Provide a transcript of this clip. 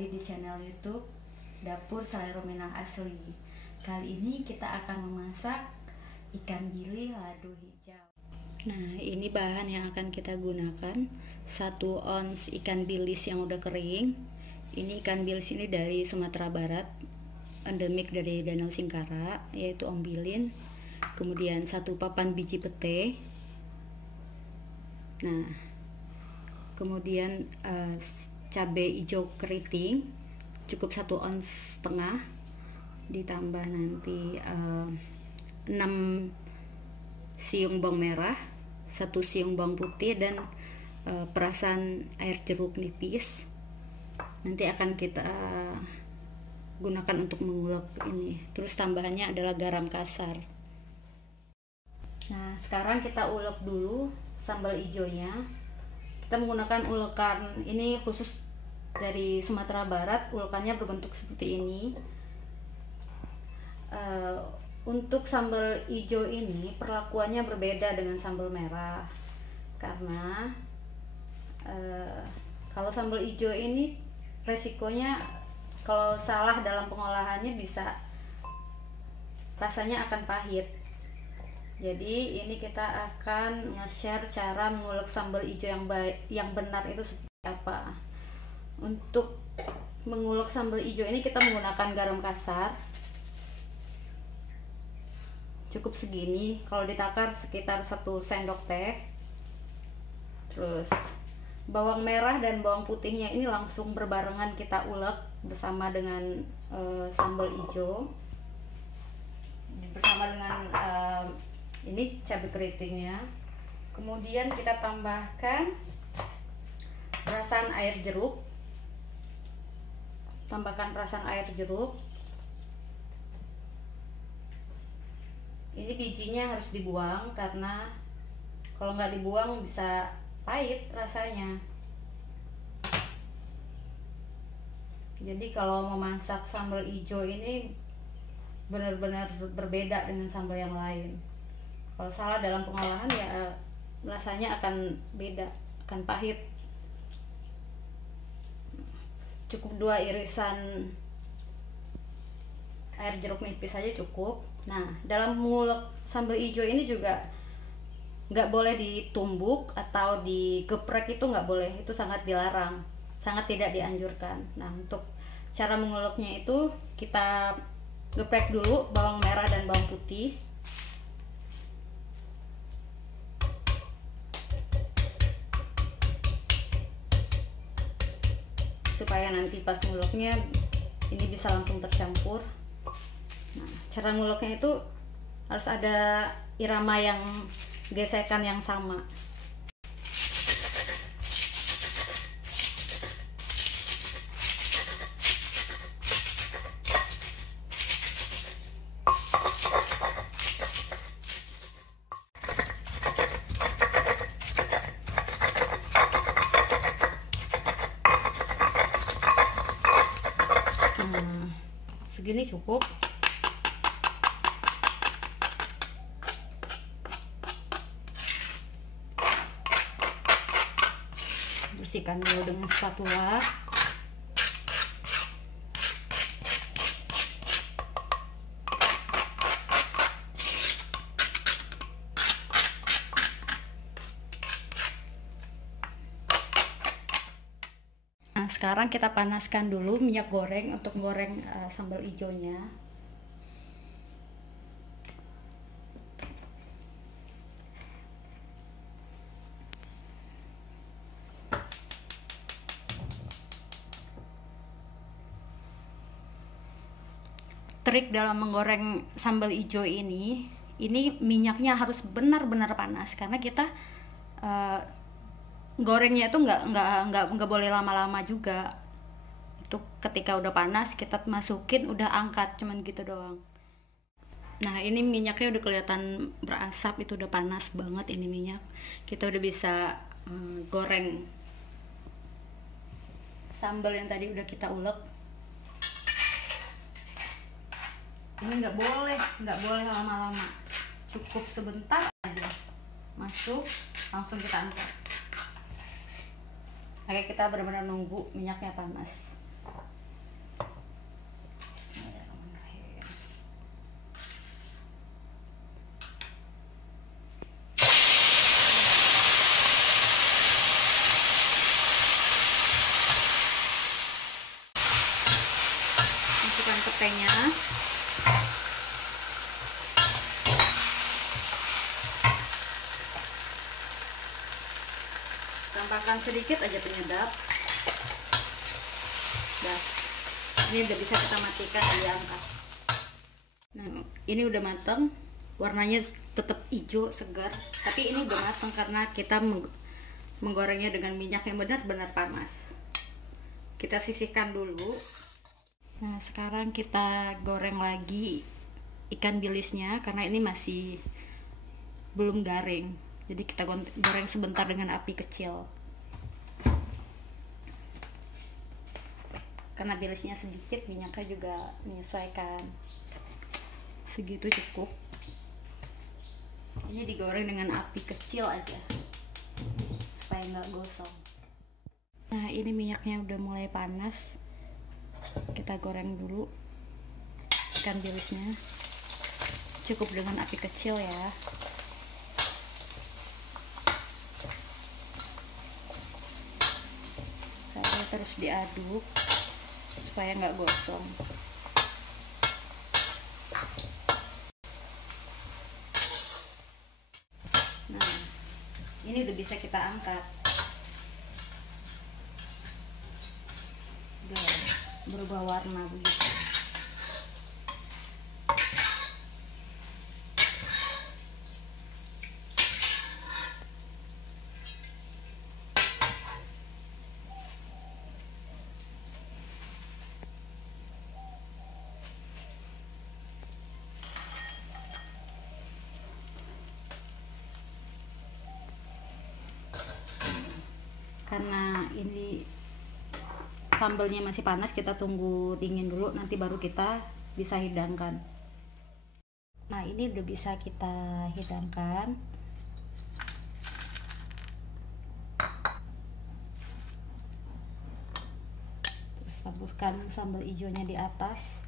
kembali di channel YouTube Dapur Selero Minang Asli. Kali ini kita akan memasak ikan bili lado hijau. Nah, ini bahan yang akan kita gunakan: 1 ons ikan bilis yang udah kering. Ini ikan bilis ini dari Sumatera Barat, endemik dari Danau Singkara, yaitu ombilin. Kemudian 1 papan biji pete. Nah, kemudian cabai hijau keriting cukup 1,5 ons, ditambah nanti 6 siung bawang merah, 1 siung bawang putih, dan perasan air jeruk nipis. Nanti akan kita gunakan untuk mengulek ini. Terus tambahannya adalah garam kasar. Nah, sekarang kita ulek dulu sambal hijaunya. Kita menggunakan ulekan ini khusus dari Sumatera Barat, ulekannya berbentuk seperti ini. Untuk sambal hijau ini perlakuannya berbeda dengan sambal merah, karena kalau sambal hijau ini resikonya kalau salah dalam pengolahannya bisa rasanya akan pahit. Jadi ini kita akan nge-share cara mengulek sambal hijau yang benar itu seperti apa. Untuk mengulek sambal hijau ini kita menggunakan garam kasar cukup segini, kalau ditakar sekitar 1 sendok teh. Terus bawang merah dan bawang putihnya ini langsung berbarengan kita ulek bersama dengan sambal hijau, bersama dengan ini cabai keritingnya. Kemudian kita tambahkan perasan air jeruk. Tambahkan perasan air jeruk. Ini bijinya harus dibuang, karena kalau nggak dibuang bisa pahit rasanya. Jadi kalau memasak sambal hijau ini benar-benar berbeda dengan sambal yang lain. Kalau salah dalam pengolahan ya rasanya akan beda, akan pahit. Cukup 2 irisan air jeruk nipis saja cukup. Nah, dalam mengulek sambal hijau ini juga nggak boleh ditumbuk atau digeprek, itu nggak boleh, itu sangat dilarang, sangat tidak dianjurkan. Nah, untuk cara menguleknya itu kita geprek dulu bawang merah dan bawang putih. Supaya nanti pas nguleknya ini bisa langsung tercampur. Nah, cara nguleknya itu harus ada irama yang gesekan yang sama. Segini cukup. Bersihkan dulu dengan spatula. Nah, sekarang kita panaskan dulu minyak goreng untuk goreng sambal hijaunya. Trik dalam menggoreng sambal hijau ini minyaknya harus benar-benar panas, karena kita gorengnya itu nggak boleh lama-lama juga. Itu ketika udah panas kita masukin, udah angkat, cuman gitu doang. Nah, ini minyaknya udah kelihatan berasap, itu udah panas banget ini minyak. Kita udah bisa goreng sambal yang tadi udah kita ulek. Ini nggak boleh lama-lama, cukup sebentar aja masuk, langsung kita angkat. Oke, kita benar-benar nunggu minyaknya panas. Bismillahirrahmanirrahim. Masukkan petenya. Tambahkan sedikit aja penyedap. Dah. Ini udah bisa kita matikan dan diangkat. Nah, ini udah matang. Warnanya tetap hijau segar, tapi ini udah matang karena kita menggorengnya dengan minyak yang benar-benar panas. Kita sisihkan dulu. Nah, sekarang kita goreng lagi ikan bilisnya karena ini masih belum garing. Jadi kita goreng sebentar dengan api kecil. Karena bilisnya sedikit, minyaknya juga menyesuaikan. Segitu cukup. Ini digoreng dengan api kecil aja supaya nggak gosong. Nah, ini minyaknya udah mulai panas. Kita goreng dulu ikan bilisnya. Cukup dengan api kecil ya. Saya terus diaduk supaya nggak gosong. Nah, ini udah bisa kita angkat. Udah berubah warna begitu. Karena ini sambelnya masih panas, kita tunggu dingin dulu, nanti baru kita bisa hidangkan. Nah, ini udah bisa kita hidangkan. Terus taburkan sambal hijaunya di atas.